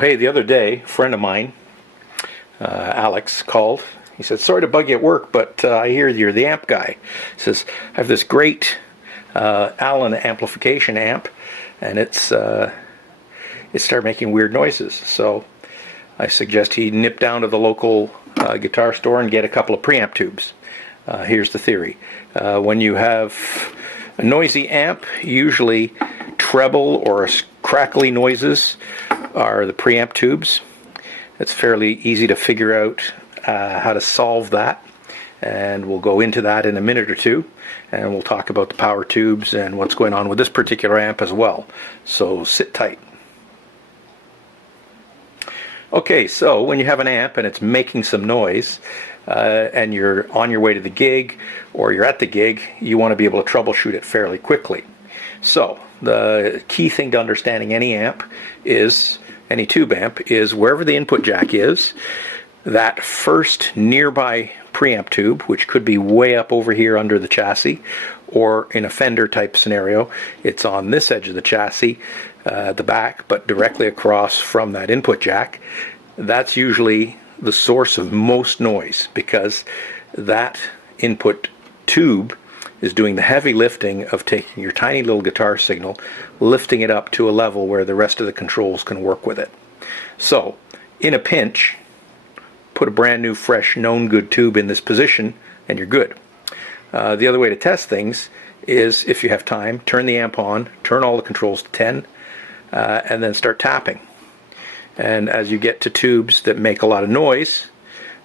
hey, the other day, a friend of mine, Alex, called. He said, sorry to bug you at work, but I hear you're the amp guy. He says, I have this great Allen amplification amp, and it started making weird noises. So I suggest he nip down to the local guitar store and get a couple of preamp tubes. Here's the theory. When you have a noisy amp, usually treble or crackly noises are the preamp tubes. It's fairly easy to figure out how to solve that, and we'll go into that in a minute or two, and we'll talk about the power tubes and what's going on with this particular amp as well. So sit tight. Okay, so when you have an amp and it's making some noise, and you're on your way to the gig or you're at the gig, you want to be able to troubleshoot it fairly quickly. So the key thing to understanding any amp is, any tube amp, is wherever the input jack is, that first nearby preamp tube, which could be way up over here under the chassis, or in a fender type scenario, it's on this edge of the chassis, the back, but directly across from that input jack. That's usually the source of most noise, because that input tube is doing the heavy lifting of taking your tiny little guitar signal, lifting it up to a level where the rest of the controls can work with it. So, in a pinch, put a brand new, fresh, known good tube in this position, and you're good. The other way to test things is, if you have time, turn the amp on, turn all the controls to 10, and then start tapping. And as you get to tubes that make a lot of noise,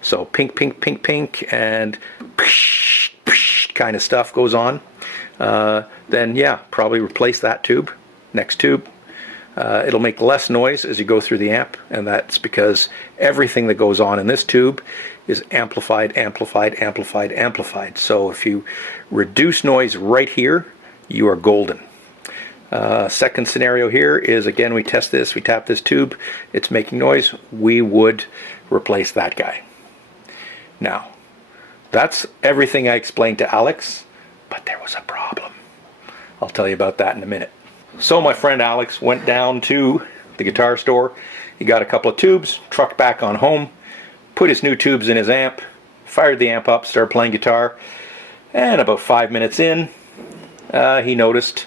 so pink, pink, pink, pink, and psh, psh kind of stuff goes on, then yeah, probably replace that tube. Next tube. It'll make less noise as you go through the amp, and that's because everything that goes on in this tube is amplified, amplified, amplified, amplified. So if you reduce noise right here, you are golden. Second scenario here is, again, we test this, we tap this tube, it's making noise, we would replace that guy. Now, that's everything I explained to Alex, but there was a problem. I'll tell you about that in a minute. So my friend Alex went down to the guitar store, he got a couple of tubes, trucked back on home, put his new tubes in his amp, fired the amp up, started playing guitar, and about 5 minutes in, he noticed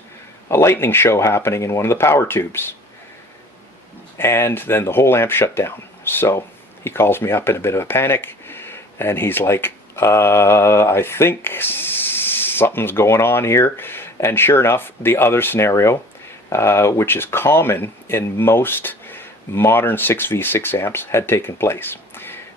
a lightning show happening in one of the power tubes, and then the whole amp shut down. So he calls me up in a bit of a panic, and he's like, I think something's going on here. And sure enough, the other scenario, which is common in most modern 6v6 amps, had taken place.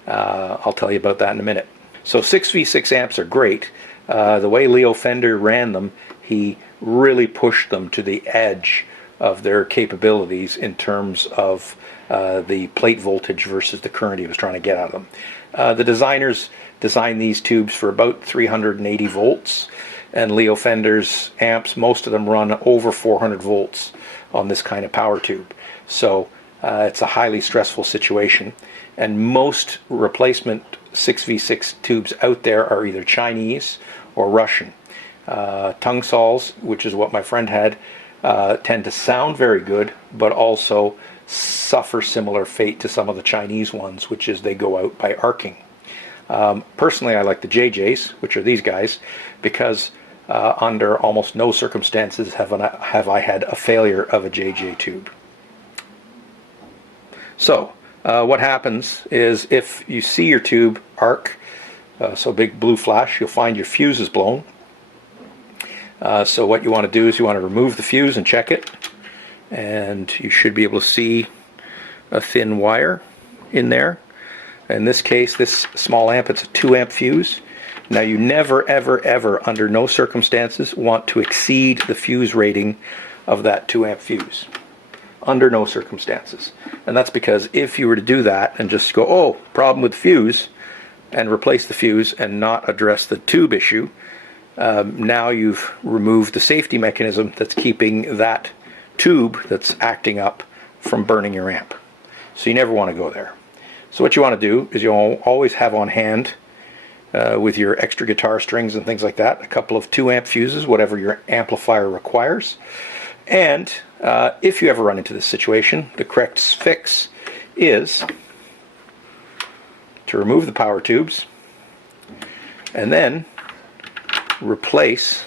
I'll tell you about that in a minute. So 6v6 amps are great. The way Leo Fender ran them, he really pushed them to the edge of their capabilities in terms of the plate voltage versus the current he was trying to get out of them. The designers designed these tubes for about 380 volts, and Leo Fender's amps, most of them run over 400 volts on this kind of power tube. So it's a highly stressful situation, and most replacement 6v6 tubes out there are either Chinese or Russian. Tongue saws, which is what my friend had, tend to sound very good, but also suffer similar fate to some of the Chinese ones, which is they go out by arcing. Personally, I like the JJs, which are these guys, because under almost no circumstances have I had a failure of a JJ tube. So what happens is, if you see your tube arc, so big blue flash, you'll find your fuse is blown. So what you want to do is you want to remove the fuse and check it, and you should be able to see a thin wire in there. In this case, this small amp, it's a 2 amp fuse. Now you never, ever, ever, under no circumstances, want to exceed the fuse rating of that 2 amp fuse. Under no circumstances. And that's because if you were to do that and just go, oh, problem with the fuse, and replace the fuse and not address the tube issue, now you've removed the safety mechanism that's keeping that tube that's acting up from burning your amp. So you never want to go there. So what you want to do is you'll always have on hand, with your extra guitar strings and things like that, a couple of 2 amp fuses, whatever your amplifier requires. And if you ever run into this situation, the correct fix is to remove the power tubes and then replace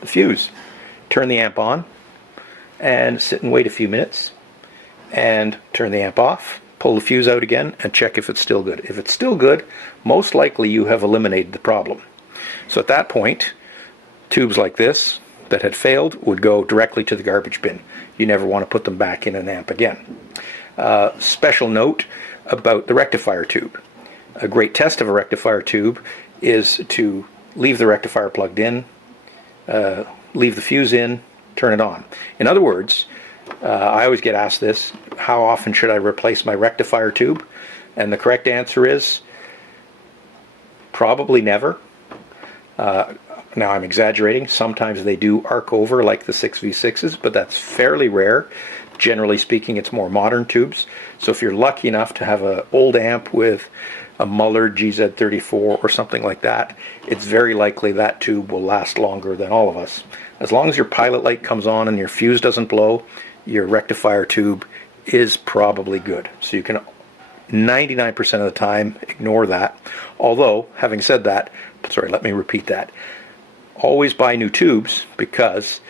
the fuse. Turn the amp on and sit and wait a few minutes and turn the amp off, pull the fuse out again and check if it's still good. If it's still good, most likely you have eliminated the problem. So at that point, tubes like this that had failed would go directly to the garbage bin. You never want to put them back in an amp again. Special note about the rectifier tube. A great test of a rectifier tube is to leave the rectifier plugged in, leave the fuse in, turn it on. In other words, I always get asked this, how often should I replace my rectifier tube? And the correct answer is probably never. Now I'm exaggerating, sometimes they do arc over like the 6v6s, but that's fairly rare. Generally speaking, it's more modern tubes. So if you're lucky enough to have an old amp with a Muller GZ34 or something like that, it's very likely that tube will last longer than all of us. As long as your pilot light comes on and your fuse doesn't blow, your rectifier tube is probably good. So you can 99% of the time ignore that. Although, having said that, sorry, let me repeat that. Always buy new tubes because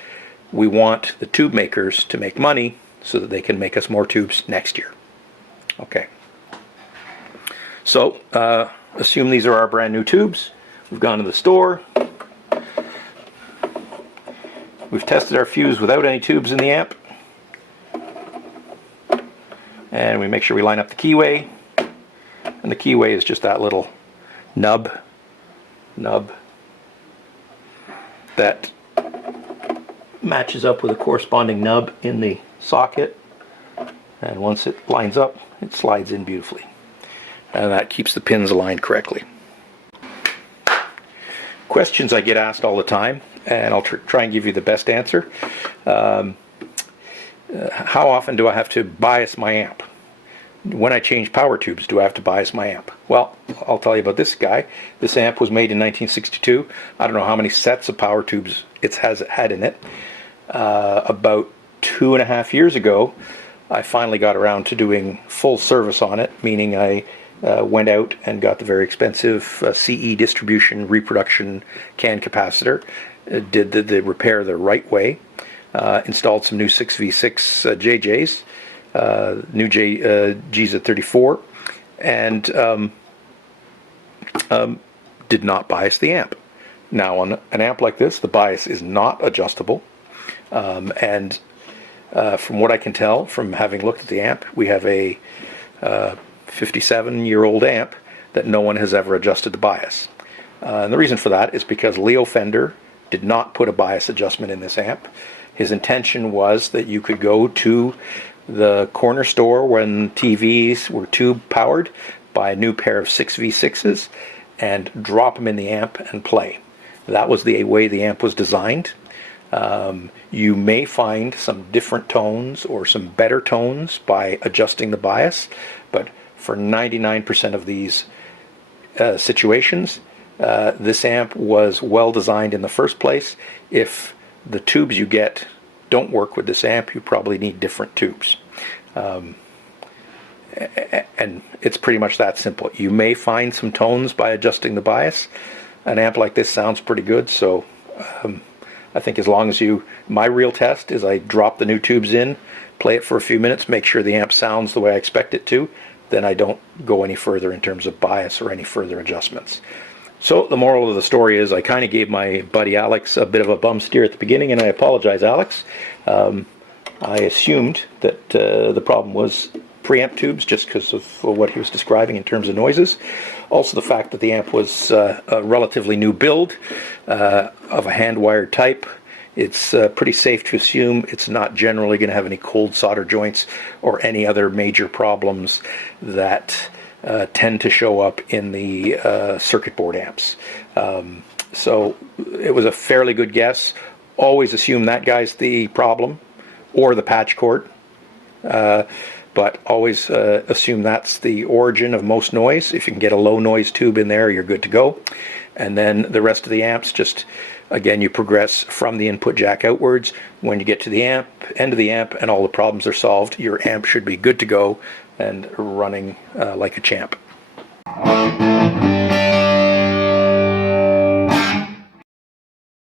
we want the tube makers to make money so that they can make us more tubes next year. Okay. So, assume these are our brand new tubes. We've gone to the store. We've tested our fuse without any tubes in the amp. And we make sure we line up the keyway. And the keyway is just that little nub that matches up with a corresponding nub in the socket. And once it lines up, it slides in beautifully. And that keeps the pins aligned correctly. Questions I get asked all the time, and I'll try and give you the best answer. How often do I have to bias my amp? When I change power tubes, do I have to bias my amp? Well, I'll tell you about this guy. This amp was made in 1962. I don't know how many sets of power tubes it has had in it. About 2.5 years ago, I finally got around to doing full service on it, meaning I went out and got the very expensive CE distribution reproduction can capacitor, did the repair the right way, installed some new 6v6 JJs, new GZ34, and did not bias the amp. Now on an amp like this, the bias is not adjustable, and from what I can tell from having looked at the amp, we have a 57-year-old amp that no one has ever adjusted the bias. And the reason for that is because Leo Fender did not put a bias adjustment in this amp. His intention was that you could go to the corner store when TVs were tube powered, buy a new pair of 6v6s and drop them in the amp and play. That was the way the amp was designed. You may find some different tones or some better tones by adjusting the bias, but for 99% of these situations, this amp was well designed in the first place. If the tubes you get don't work with this amp, you probably need different tubes. And it's pretty much that simple. You may find some tones by adjusting the bias. An amp like this sounds pretty good, so I think as long as my real test is I drop the new tubes in, play it for a few minutes, make sure the amp sounds the way I expect it to, then I don't go any further in terms of bias or any further adjustments. So the moral of the story is I kind of gave my buddy Alex a bit of a bum steer at the beginning, and I apologize, Alex. I assumed that the problem was preamp tubes just because of what he was describing in terms of noises. Also the fact that the amp was a relatively new build of a hand-wired type. It's pretty safe to assume it's not generally going to have any cold solder joints or any other major problems that tend to show up in the circuit board amps. So it was a fairly good guess. Always assume that guy's the problem or the patch cord. But always assume that's the origin of most noise. If you can get a low noise tube in there, you're good to go. And then the rest of the amps, just again, you progress from the input jack outwards. When you get to the amp, end of the amp, and all the problems are solved, your amp should be good to go and running like a champ.